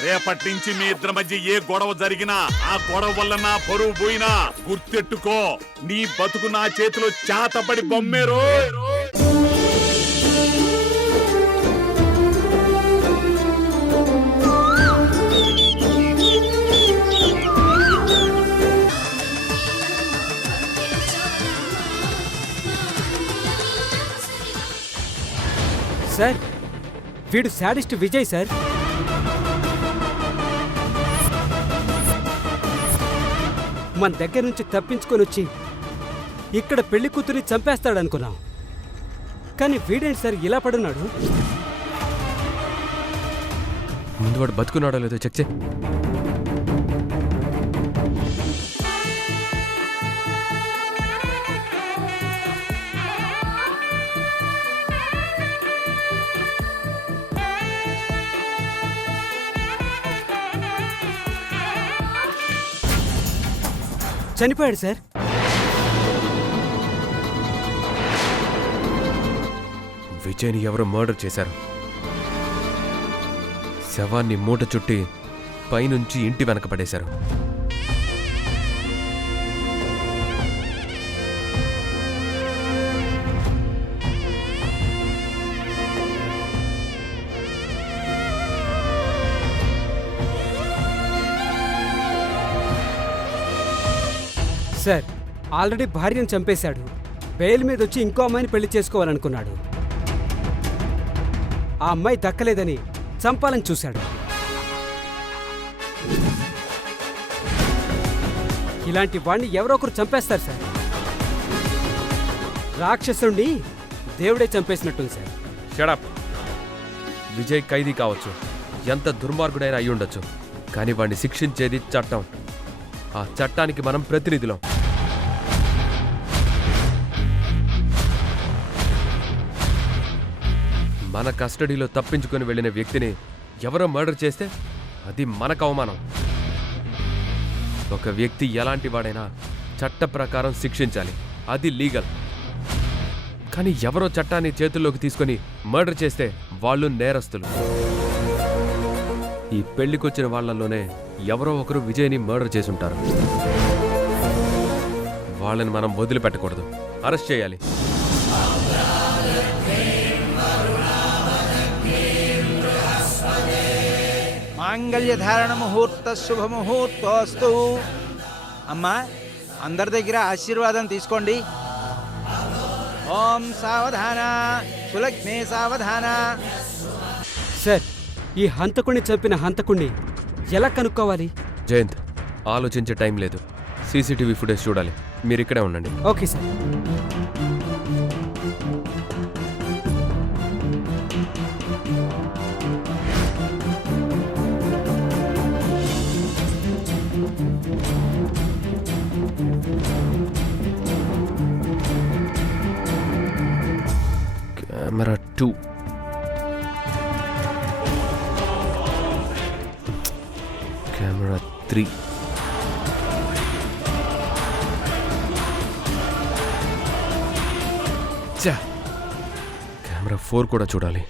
రేపటి నుంచి మీ ఇద్దరి మధ్య ఏ గొడవ జరిగినా ఆ గొడవ వల్ల నా పరువు పోయినా గుర్తెట్టుకో, నీ బతుకు నా చేతిలో చాతపడి బొమ్మేరో. సార్, వీడు శాడిస్ట్ విజయ్ సార్. మన దగ్గర నుంచి తప్పించుకొని వచ్చి ఇక్కడ పెళ్లి కూతురిని చంపేస్తాడనుకున్నాం. కానీ వీడేంటి సార్ ఇలా పడున్నాడు? ముందు వాడు బతుకున్నాడో లేదో చెక్ చే. చనిపోయాడు సార్. విజయ్ని ఎవరో మర్డర్ చేశారు. శవాన్ని మూట చుట్టి పైనుంచి ఇంటి వెనక పడేశారు. సార్, ఆల్రెడీ భార్యను చంపేశాడు. బెయిల్ మీద వచ్చి ఇంకో అమ్మాయిని పెళ్లి చేసుకోవాలనుకున్నాడు. ఆ అమ్మాయి దక్కలేదని చంపాలని చూశాడు. ఇలాంటి వాణ్ణి ఎవరో ఒకరు చంపేస్తారు సార్. రాక్షసుణ్ణి దేవుడే చంపేసినట్టుంది సార్. షడప్. విజయ్ ఖైదీ కావచ్చు, ఎంత దుర్మార్గుడైనా అయి ఉండొచ్చు, కానీ వాడిని శిక్షించేది చట్టం. ఆ చట్టానికి మనం ప్రతినిధులం. మన కస్టడీలో తప్పించుకొని వెళ్ళిన వ్యక్తిని ఎవరో మర్డర్ చేస్తే అది మనకు అవమానం. ఒక వ్యక్తి ఎలాంటి వాడైనా చట్ట ప్రకారం శిక్షించాలి, అది లీగల్. కానీ ఎవరో చట్టాన్ని చేతుల్లోకి తీసుకొని మర్డర్ చేస్తే వాళ్ళు నేరస్తులు. ఈ పెళ్లికొచ్చిన వాళ్లలోనే ఎవరో ఒకరు విజయ్ని మర్డర్ చేసుంటారు. వాళ్ళని మనం వదిలిపెట్టకూడదు, అరెస్ట్ చేయాలి. మాంగళ్యధారణ ముహూర్త శుభముహూర్తోస్తు. అమ్మా, అందరి దగ్గర ఆశీర్వాదం తీసుకోండి. ఓం సావధాన, సులగ్నే సావధాన. సార్, ఈ హంతకుణ్ణి చంపిన హంతకుణ్ణి ఎలా కనుక్కోవాలి? జయంత్, ఆలోచించే టైం లేదు. సీసీటీవీ ఫుటేజ్ చూడాలి. మీరు ఇక్కడే ఉండండి. Okay sir. Camera 2. Camera 3. Camera 4 కూడా చూడాలి.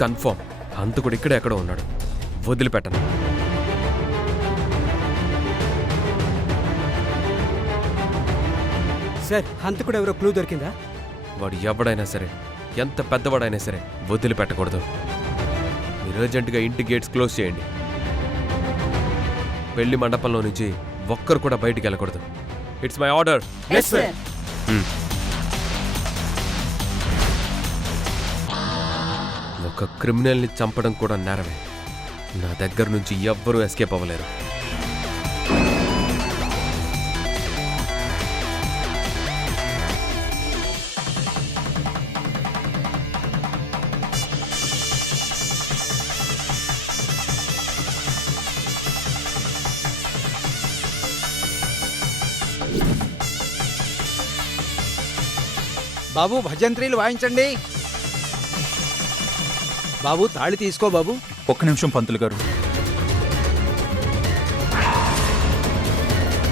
కన్ఫర్మ్ హంతకుడు ఇక్కడే ఎక్కడో ఉన్నాడు. వదిలిపెట్టను. సార్, హంతకుడు ఎవరో క్లూ దొరికిందా? వాడు ఎవడైనా సరే, ఎంత పెద్దవాడైనా సరే వదిలిపెట్టకూడదు. మీరు అర్జెంటుగా ఇంటి గేట్స్ క్లోజ్ చేయండి. పెళ్లి మండపంలో నుంచి ఒక్కరు కూడా బయటికి వెళ్ళకూడదు. It's my order. ఒక క్రిమినల్ని చంపడం కూడా నేరమే. నా దగ్గర నుంచి ఎవ్వరూ ఎస్కేప్ అవ్వలేరు. బాబు, భజంత్రీలు వాయించండి. బాబు, తాళి తీసుకో బాబు. ఒక్క నిమిషం పంతులు గారు.